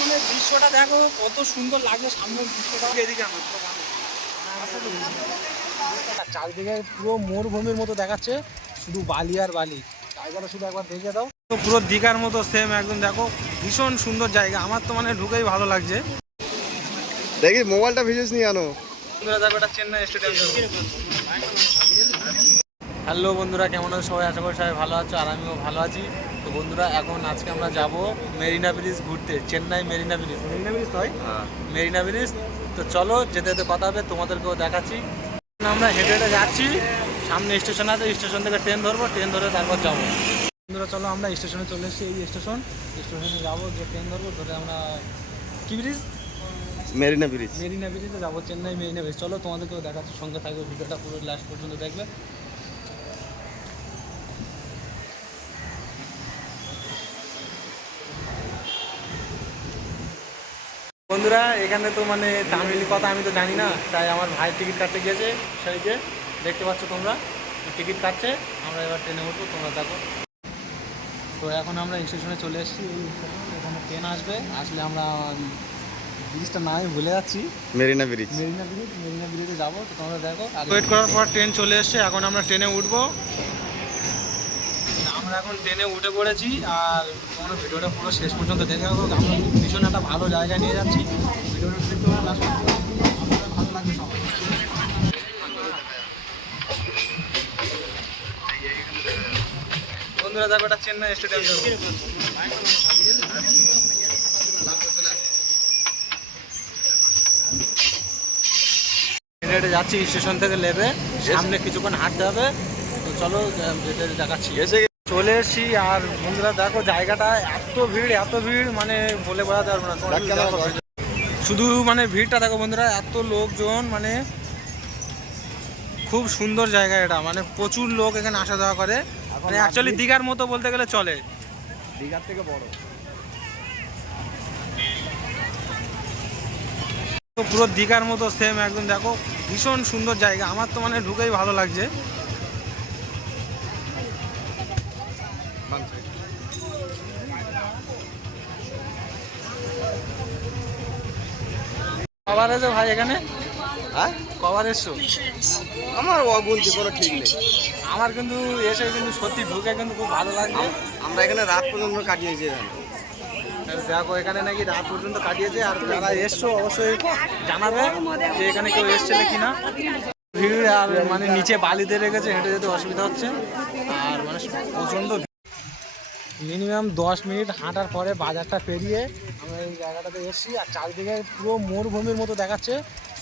মানে দৃশ্যটা দেখো কত সুন্দর লাগছে সামনের দৃশ্যটা। এদিকে আমার চারিদিকে পুরো মরুভূমির মতো দেখাচ্ছে, শুধু বালি আর বালি। জায়গাটা শুধু একবার দেখে দাও, তো পুরো দীঘার মতো সেম একদম। দেখো ভীষণ সুন্দর জায়গা, আমার তো মানে ঢুকেই ভালো লাগছে। দেখি মোবাইলটা ভিডিওস নিয়ে আনো। বন্ধুরা দেখো এটা চেন্নাই স্টেডিয়াম। হ্যালো বন্ধুরা, কেমন আছো সবাই? আশা করি সবাই ভালো আছো, আর আমিও ভালো আছি। তো বন্ধুরা এখন আজকে আমরা যাব মেরিনা ব্রিজ ঘুরতে, চেন্নাই মেরিনা ব্রিজ। মেরিনা ব্রিজ হয়, মেরিনা ব্রিজ। তো চলো যেতে যেতে কথা হবে, তোমাদেরকেও দেখাচ্ছি। আমরা হেঁটে হেঁটে যাচ্ছি, সামনে স্টেশন আছে, স্টেশন থেকে ট্রেন ধরবো, ট্রেন ধরে তারপর যাবো। বন্ধুরা চলো আমরা স্টেশনে চলে এসেছি, এই স্টেশনে যাবো, যে ট্রেন ধরবো, ধরে আমরা কি ব্রিজ, মেরিনা ব্রিজ, মেরিনা ব্রিজে যাবো, চেন্নাই মেরিনা ব্রিজ। চলো তোমাদেরকেও দেখাচ্ছি, সঙ্গে থাকবে, ভিডিওটা পুরো লাস্ট পর্যন্ত দেখবে। বন্ধুরা এখানে তো মানে তামিল কথা আমি তো জানি না, তাই আমার ভাই টিকিট কাটতে গিয়েছে, সেই যে দেখতে পাচ্ছ তোমরা, টিকিট কাটছে। আমরা এবার ট্রেনে উঠবো, তোমরা দেখো। তো এখন আমরা স্টেশনে চলে এসেছি, এই স্টেশনে এখানে ট্রেন আসবে, আসলে আমরা ব্রিজটা না আমি ভুলে যাচ্ছি, মেরিনা ব্রিজ, মেরিনা ব্রিজে যাবো। তো তোমরা দেখো, ওয়েট করার পর ট্রেন চলে এসছে, এখন আমরা ট্রেনে উঠবো। আমরা এখন ট্রেনে উঠে পড়েছি, আর তোমরা ভিডিওটা পুরো শেষ পর্যন্ত দেখে রাখো, আমরা ভীষণ একটা ভালো জায়গায় নিয়ে যাচ্ছি। ভিডিওটা দেখতে পারো, লাস্ট পর্যন্ত ভালো লাগবে সবাই। বন্ধুরা দেখো এটা চেন্নাই স্টেডিয়াম। হেঁটে যাচ্ছি, স্টেশন থেকে নেবে সামনে কিছুক্ষণ হাঁটতে হবে। তো চলো দেখাচ্ছি, চলে এসছি। আর বন্ধুরা দেখো জায়গাটা এত ভিড় মানে বলে বোঝাতে পারবো না। শুধু মানে ভিড়টা দেখো বন্ধুরা, এত লোকজন, মানে খুব সুন্দর জায়গা এটা, মানে প্রচুর লোক এখানে আসা যাওয়া করে, মানে অ্যাকচুয়ালি দীঘার মতো বলতে গেলে চলে, দীঘার থেকে বড়। পুরো দীঘার মতো সেম একদম। দেখো ভীষণ সুন্দর জায়গা, আমার তো মানে ঢুকেই ভালো লাগছে। কবার এসো ভাই এখানে? হ্যাঁ, কবার এসছো? আমার অগুনতি কোনো ঠিক নেই। আমার কিন্তু এসে কিন্তু সত্যি ঢুকে কিন্তু খুব ভালো লাগছে। আমরা এখানে রাত পর্যন্ত কাটিয়েছি এখানে। দেখো এখানে নাকি রাত পর্যন্ত কাটিয়েছে। আর যারা এসছো অবশ্যই জানাবে যে এখানে কেউ এসছে কিনা। ভিড়, আর মানে নিচে বালিতে রেখেছে, হেঁটে যেতে অসুবিধা হচ্ছে, আর মানে প্রচণ্ড মিনিমাম 10 মিনিট হাঁটার পরে বাজারটা পেরিয়ে আমরা এই জায়গাটাতে এসেছি। আর চারিদিকে পুরো মরুভূমির মতো দেখাচ্ছে,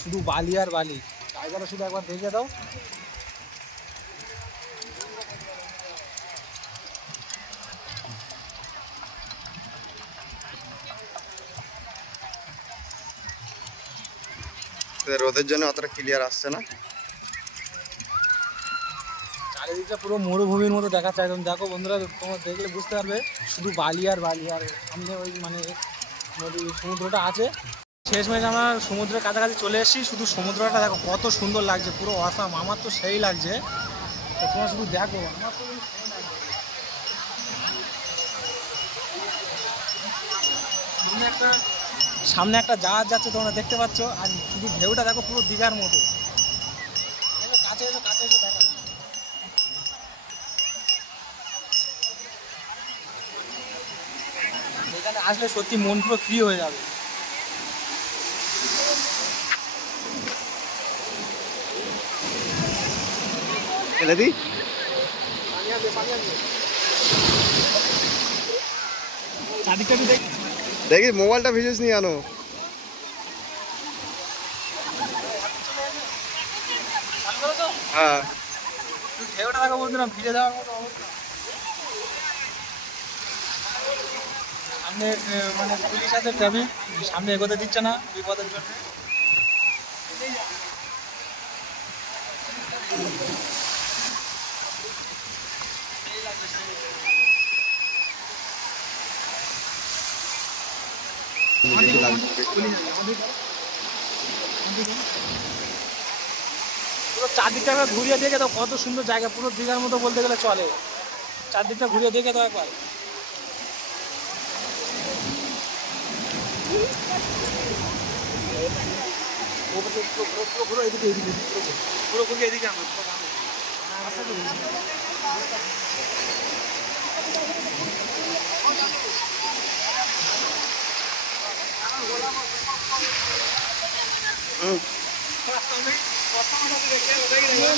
শুধু বালি আর বালি। জায়গাটা শুধু একবার দেখে দাও। রোদের জন্য অতটা ক্লিয়ার আসছে না। চারিদিকটা পুরো মরুভূমির মতো দেখাচ্ছে একদম। দেখো বন্ধুরা, তোমরা দেখলে বুঝতে পারবে, শুধু বালি আর বালি। আর সামনে ওই মানে নদী, সমুদ্রটা আছে। শেষমেশ আমরা সমুদ্রের কাছাকাছি চলে এসেছি। শুধু সমুদ্রটা দেখো কত সুন্দর লাগছে, পুরো অসাম। আমার তো সেই লাগছে, তো তোমরা শুধু দেখো, আমার তো সামনে একটা জাহাজ যাচ্ছে, তোমরা দেখতে পাচ্ছ। আর শুধু ঢেউটা দেখো, পুরো দীঘার মতো। কাছে এসো দেখা। এখানে আসলে সত্যি মন পুরো ফ্রি হয়ে যাবে। দেখি মোবাইলটা ভিডিওস নিয়ে আনো। হ্যাঁ, ঢেউটা দেখো বন্ধুরা, ফিরে যাওয়ার মতো অবস্থা। সামনে মানে পুলিশ আছে, ট্রাফিক সামনে এগোতে দিচ্ছে না বিপদের জন্য। পুরো চারদিকটা একবার ঘুরিয়ে দেখে দাও, কত সুন্দর জায়গা, পুরো দীঘার মতো বলতে গেলে চলে। চারদিকটা ঘুরিয়ে দেখে দাও একবার। পুরো এদিকে পুরো ঘুরিয়ে এদিকে আমরা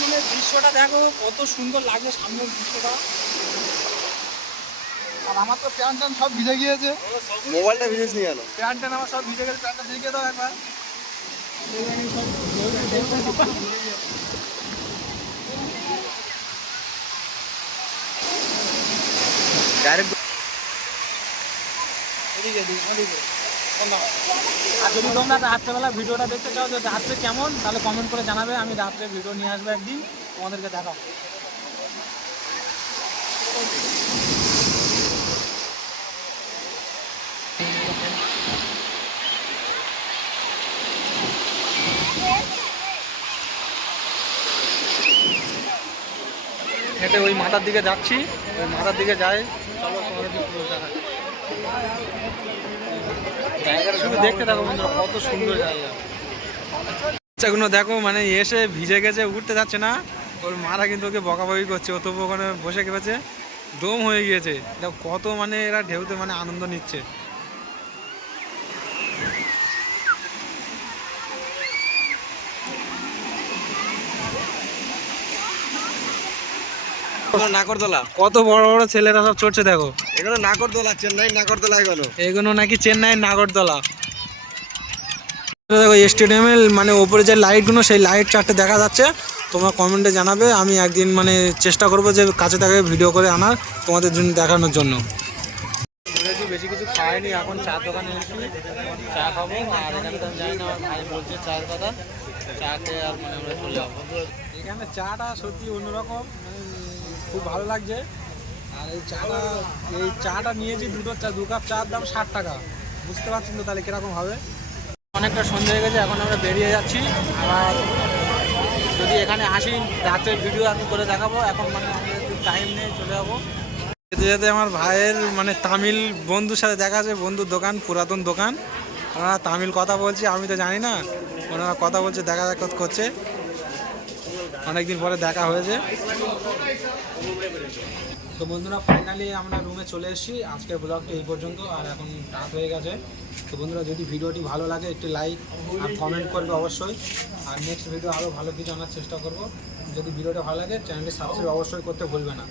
মানে দৃশ্যটা দেখো কত সুন্দর লাগছে সামনের দৃশ্যটা। আর আমার তো প্যান্ট ট্যান্ট সব ভিজে গিয়েছে। মোবাইলটা ভিজেস নিয়ে আনো। প্যান্ট ট্যান্ট আমার সব ভিজে গেছে, প্যান্টটা দেখিয়ে দাও একবার। ডাইরেক্ট আর যদি তোমরা রাত্রেবেলা ভিডিওটা দেখতে চাও যে রাত্রে কেমন, তাহলে কমেন্ট করে জানাবে, আমি রাত্রে ভিডিও নিয়ে আসবো একদিন, তোমাদেরকে দেখাবো। হেঁটে ওই মাথার দিকে যাচ্ছি, ওই মাথার দিকে যাই। চলো তোমাদেরকে পুরো দেখাই। জায়গাটা শুধু দেখতে থাকো বন্ধুরা, কত সুন্দর জায়গা। বাচ্চাগুলো দেখো মানে এসে ভিজে গেছে, উঠতে যাচ্ছে না। ওর মারা কিন্তু ওকে বকাবকি করছে, ও তবু ওখানে বসে গেছে, দম হয়ে গিয়েছে। দেখো কত মানে এরা ঢেউতে মানে আনন্দ নিচ্ছে। নাগরদোলা, কত বড় বড় ছেলেরা সব চড়ছে দেখো। এগুলো নাগরদোলা, চেন্নাই নাগরদোলা। এগুলো নাকি চেন্নাইয়ের নাগরদোলা। দেখো স্টেডিয়ামের মানে ওপরে যে লাইটগুলো, সেই লাইট চারটে দেখা যাচ্ছে। তোমরা কমেন্টে জানাবে, আমি একদিন মানে চেষ্টা করবো যে কাছে থেকে ভিডিও করে আনার তোমাদের জন্য দেখানোর জন্য। বেশি কিছু খাইনি, এখন চার দোকানে এসেছি, চা খাবো। আর এখানে তো আমি জানি না, আমার ভাই বলছে চায়ের কথা, চা খেয়ে আর মানে আমরা চলে যাবো। এখানে চাটা সত্যি অন্যরকম, খুব ভালো লাগছে। আর এই চাটা নিয়েছি দু কাপ চার দাম 60 টাকা। বুঝতে পারছেন তো তাহলে কীরকম হবে। অনেকটা সন্ধ্যা হয়ে গেছে, এখন আমরা বেরিয়ে যাচ্ছি। আবার যদি এখানে আসি রাতের ভিডিও আমি করে দেখাবো। এখন মানে আমাদের একটু টাইম নেই, চলে যাবো। যেতে যেতে আমার ভাইয়ের মানে তামিল বন্ধুর সাথে দেখা আছে, বন্ধুর দোকান, পুরাতন দোকান। ওনারা তামিল কথা বলছে, আমি তো জানি না, ওনারা কথা বলছে, দেখা দেখা করছে। অনেকদিন পরে দেখা হয়েছে। তো বন্ধুরা ফাইনালি আমরা রুমে চলে এসেছি। আজকের ব্লগটি এই পর্যন্ত, আর এখন রাত হয়ে গেছে। তো বন্ধুরা যদি ভিডিওটি ভালো লাগে একটু লাইক আর কমেন্ট করবে অবশ্যই। আর নেক্সট ভিডিও আরও ভালো কিছু আনার চেষ্টা করব। যদি ভিডিওটা ভালো লাগে চ্যানেলটি সাবস্ক্রাইব অবশ্যই করতে ভুলবে না।